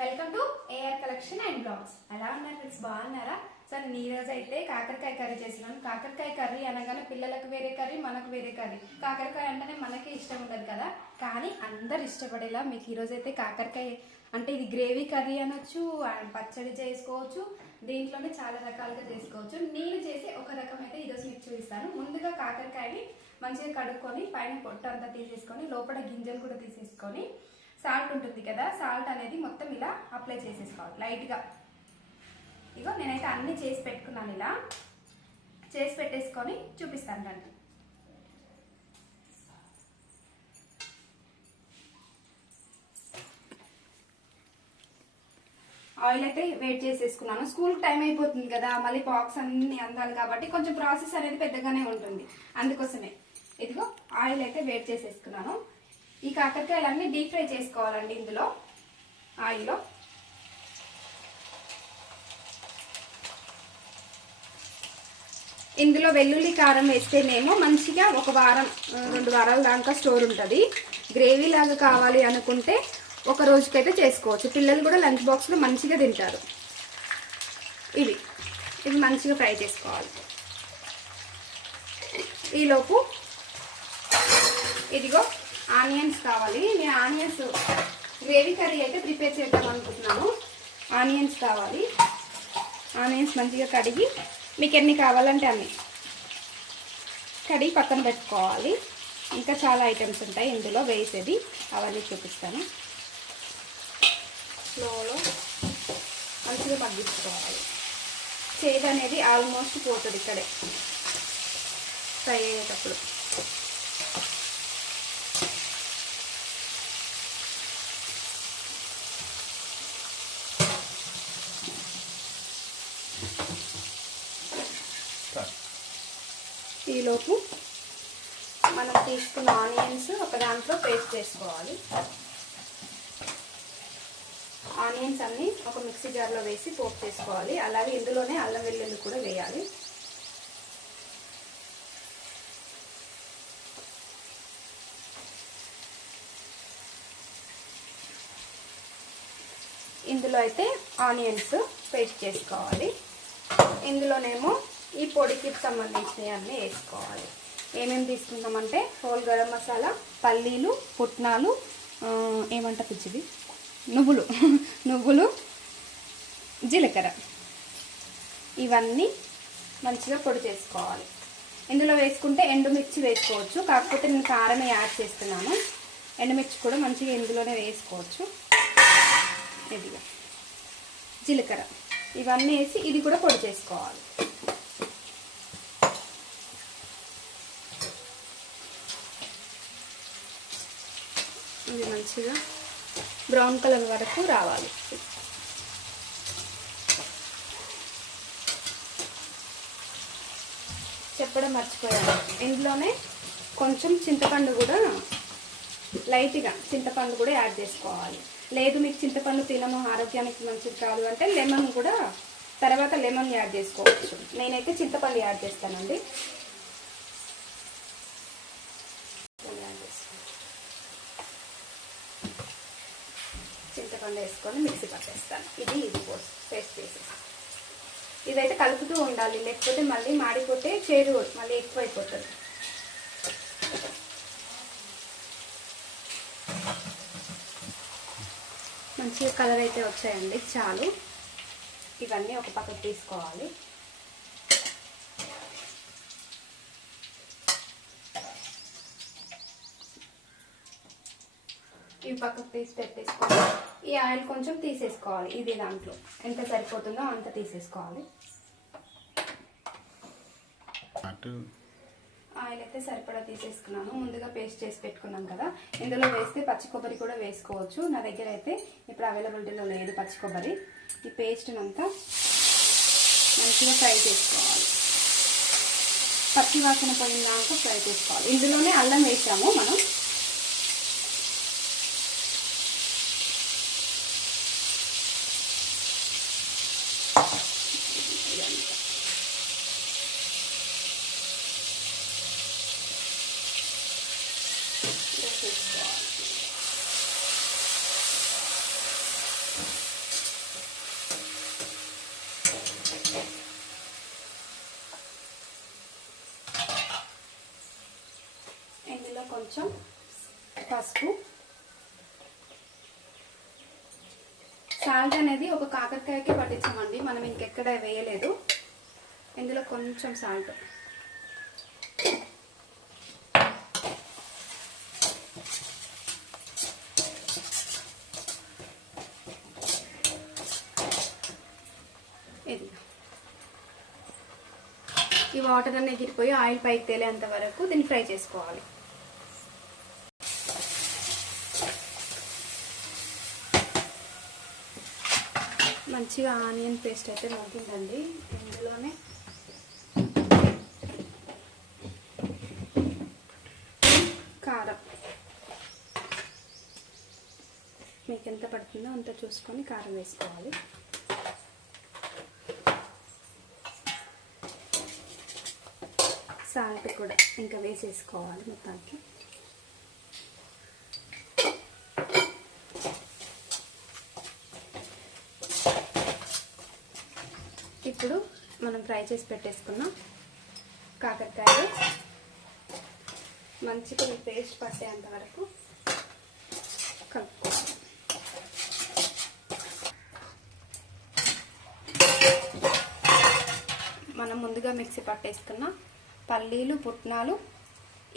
Welcome to AR collection and blogs ఎలా ఉన్నారు friends బాగున్నారా? సార్ నేను ఈ రోజు అయితే కాకరకాయ కర్రీ చేసినాను కాకరకాయ కర్రీ అనగానే పిల్లలకు వేరే కర్రీ మనకు వేరే కర్రీ. కాకరకాయ అంటేనే మనకే ఇష్టం ఉండదు కదా? కానీ అందరు ఇష్టపడేలా మీకు ఈరోజు అయితే కాకరకాయ అంటే ఇది గ్రేవీ కర్రీ అనొచ్చు అండ్ పచ్చడి చేసుకోవచ్చు దీంట్లోనే చాలా రకాలుగా చేసుకోవచ్చు. నేను చేసే ఒక రకం అయితే ఈరోజు మీకు చూపిస్తాను. ముందుగా కాకరకాయని మంచిగా కడుక్కొని పైన పొట్టు అంతా తీసేసుకొని లోపల గింజలు కూడా తీసేసుకొని సాల్ట్ ఉంటుంది కదా సాల్ట్ అనేది మొత్తం ఇలా అప్లై చేసేసుకోవాలి లైట్గా ఇగో నేనైతే అన్ని చేసి పెట్టుకున్నాను ఇలా. చేసి పెట్టేసుకొని చూపిస్తాను రండి ఆయిల్ అయితే వెయిట్ చేసేసుకున్నాను. స్కూల్ టైం అయిపోతుంది కదా మళ్ళీ బాక్స్ అన్ని అందాలి కాబట్టి కొంచెం ప్రాసెస్ అనేది పెద్దగానే ఉంటుంది. అందుకోసమే. ఇదిగో ఆయిల్ అయితే వెయిట్ చేసేసుకున్నాను. ఈ కాకరకాయలన్నీ డీప్ ఫ్రై చేసుకోవాలండి ఇందులో ఆయిల్లో. ఇందులో వెల్లుల్లి కారం వేస్తేనేమో మంచిగా ఒక వారం రెండు వారాల దాకా స్టోర్ ఉంటుంది. గ్రేవీ లాగా కావాలి అనుకుంటే ఒక రోజుకైతే చేసుకోవచ్చు. పిల్లలు కూడా లంచ్ బాక్స్లో మంచిగా తింటారు. ఇవి ఇవి మంచిగా ఫ్రై చేసుకోవాలి. ఈలోపు ఇదిగో ఆనియన్స్ కావాలి. నేను ఆనియన్స్ గ్రేవీ కర్రీ అయితే ప్రిపేర్ చేద్దాం అనుకుంటున్నాను. ఆనియన్స్ కావాలి. ఆనియన్స్ మంచిగా కడిగి మీకు ఎన్ని కావాలంటే అన్ని కడిగి పక్కన పెట్టుకోవాలి. ఇంకా చాలా ఐటమ్స్ ఉంటాయి ఇందులో వేసేది. అవన్నీ చూపిస్తాను. స్లోలో మంచిగా మగ్గించుకోవాలి చేదు అనేది ఆల్మోస్ట్ పోతుంది ఇక్కడే. ఫ్రై అయ్యేటప్పుడు. లోపు మనం తీసుకున్న ఆనియన్స్ ఒక దాంట్లో పేస్ట్ చేసుకోవాలి. ఆనియన్స్ అన్నీ ఒక మిక్సీ జార్లో వేసి పోపు చేసుకోవాలి. అలాగే ఇందులోనే అల్లం వెల్లుల్లి కూడా వేయాలి. ఇందులో అయితే ఆనియన్స్ పేస్ట్ చేసుకోవాలి. ఇందులోనేమో ఈ పొడికి సంబంధించినవి అన్నీ వేసుకోవాలి. ఏమేమి తీసుకుంటామంటే హోల్ గరం మసాలా పల్లీలు పుట్నాలు ఏమంట పిచ్చివి నువ్వులు. నువ్వులు జీలకర్ర. ఇవన్నీ మంచిగా పొడి చేసుకోవాలి. ఇందులో వేసుకుంటే ఎండుమిర్చి వేసుకోవచ్చు. కాకపోతే నేను కారమే యాడ్ చేస్తున్నాను. ఎండుమిర్చి కూడా మంచిగా ఇందులోనే వేసుకోవచ్చు. ఇదిగా. జీలకర్ర. ఇవన్నీ వేసి ఇది కూడా పొడి చేసుకోవాలి. ఇది మంచిగా బ్రౌన్ కలర్ వరకు రావాలి. చెప్పడం మర్చిపోయాను. ఇందులోనే కొంచెం చింతపండు కూడా లైట్గా చింతపండు కూడా యాడ్ చేసుకోవాలి. లేదు మీకు చింతపండు తినము ఆరోగ్యానికి మంచిది కాదు అంటే లెమన్ కూడా తర్వాత లెమన్ యాడ్ చేసుకోవచ్చు. నేనైతే చింతపండు యాడ్ చేస్తానండి యాడ్ చేస్తాను. చింతపండు వేసుకొని మిక్సీ పట్టేస్తాను. ఇది ఇది పేస్ట్ చేసేస్తాను ఇదైతే కలుపుతూ ఉండాలి. లేకపోతే మళ్ళీ మాడిపోతే చేదు మళ్ళీ ఎక్కువైపోతుంది. మంచిగా కలర్ అయితే వచ్చాయండి. చాలు. ఇవన్నీ ఒక పక్కకు తీసుకోవాలి. ఇవి పక్కకు తీసి పెట్టేసుకోవాలి. ఈ ఆయిల్ కొంచెం తీసేసుకోవాలి. ఇది దాంట్లో. ఎంత సరిపోతుందో అంత తీసేసుకోవాలి. ఆయిల్ అయితే సరిపడా తీసేసుకున్నాను. ముందుగా పేస్ట్ చేసి పెట్టుకున్నాం కదా. ఇందులో వేస్తే పచ్చి కొబ్బరి కూడా వేసుకోవచ్చు. నా దగ్గర అయితే ఇప్పుడు అవైలబిలిటీలో లేదు పచ్చి కొబ్బరి. ఈ పేస్ట్ని అంతా మంచిగా ఫ్రై చేసుకోవాలి. పచ్చి వాసన పోయిన దాకా ఫ్రై చేసుకోవాలి. ఇందులోనే అల్లం వేసాము మనం. ఇందులో కొంచెం పసుపు. సాల్ట్ అనేది ఒక కాకరకాయకి పట్టించామండి మనం ఇంకెక్కడ వేయలేదు. ఇందులో కొంచెం సాల్ట్. ఈ వాటర్ అన్నీ ఎగిరిపోయి ఆయిల్ పైకి తేలేంత వరకు దీన్ని ఫ్రై చేసుకోవాలి. మంచిగా ఆనియన్ పేస్ట్ అయితే మగ్గిందండి. ఇందులోనే కారం. మీకు ఎంత పడుతుందో అంత చూసుకొని కారం వేసుకోవాలి. సాల్ట్ కూడా ఇంకా వేసేసుకోవాలి మొత్తానికి. ఇప్పుడు మనం ఫ్రై చేసి పెట్టేసుకున్న కాకరకాయలు మంచి కొన్ని పేస్ట్ పట్టేంత వరకు కలుపుకోవాలి. మనం ముందుగా మిక్సీ పట్టేసుకున్నాం. పల్లీలు పుట్నాలు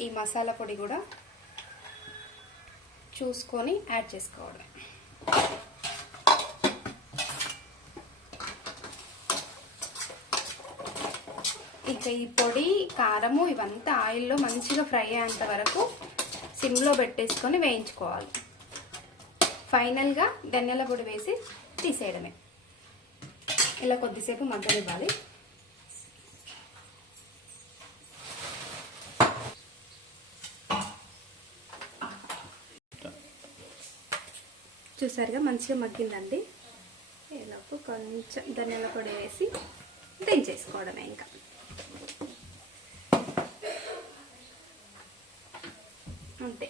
ఈ మసాలా పొడి కూడా చూసుకొని యాడ్ చేసుకోవడం ఇక ఈ పొడి కారము ఇవంతా ఆయిల్లో మంచిగా ఫ్రై అయ్యేంత వరకు సిమ్లో పెట్టేసుకొని వేయించుకోవాలి. ఫైనల్గా ధనియాల పొడి వేసి తీసేయడమే. ఇలా కొద్దిసేపు మగ్గనివ్వాలి. చూసారుగా మంచిగా మగ్గిందండి. ఏలోపు కొంచెం ధనియాల పొడి వేసి దించేసుకోవడమే ఇంకా. అంతే.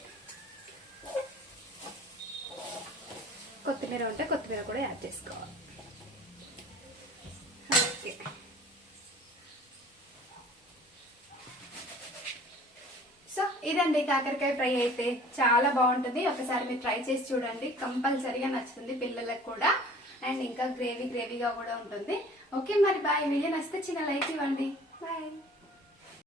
కొత్తిమీర ఉంటే కొత్తిమీర కూడా యాడ్ చేసుకోవాలి ఓకే సో ఇదండి కాకరకాయ ఫ్రై అయితే చాలా బాగుంటుంది. ఒకసారి మీరు ట్రై చేసి చూడండి. కంపల్సరీగా నచ్చుతుంది పిల్లలకు కూడా. అండ్ ఇంకా గ్రేవీ గ్రేవీగా కూడా ఉంటుంది. ఓకే మరి బాయ్. వీడియో నచ్చితే చిన్న లైక్ ఇవ్వండి. బాయ్.